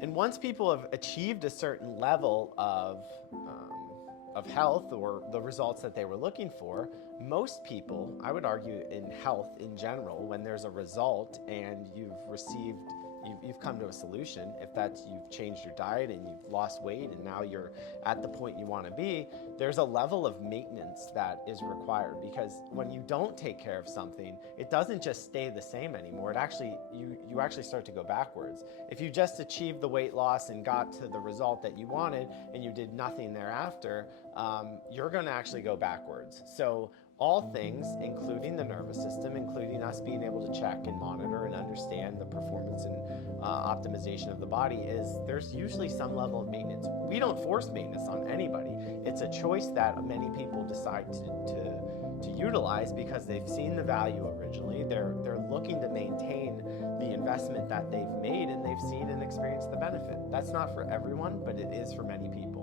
And once people have achieved a certain level of health or the results that they were looking for, most people, I would argue in health in general, when there's a result and you've come to a solution, if that's you've changed your diet and you've lost weight and now you're at the point you want to be, there's a level of maintenance that is required, because when you don't take care of something, it doesn't just stay the same anymore. It actually, you actually start to go backwards. If you just achieved the weight loss and got to the result that you wanted and you did nothing thereafter, you're going to actually go backwards. So all things, including the nervous system, including us being able to check and monitor and understand the performance and optimization of the body, is there's usually some level of maintenance. We don't force maintenance on anybody. It's a choice that many people decide to utilize because they've seen the value originally. They're looking to maintain the investment that they've made, and they've seen and experienced the benefit. That's not for everyone, but it is for many people.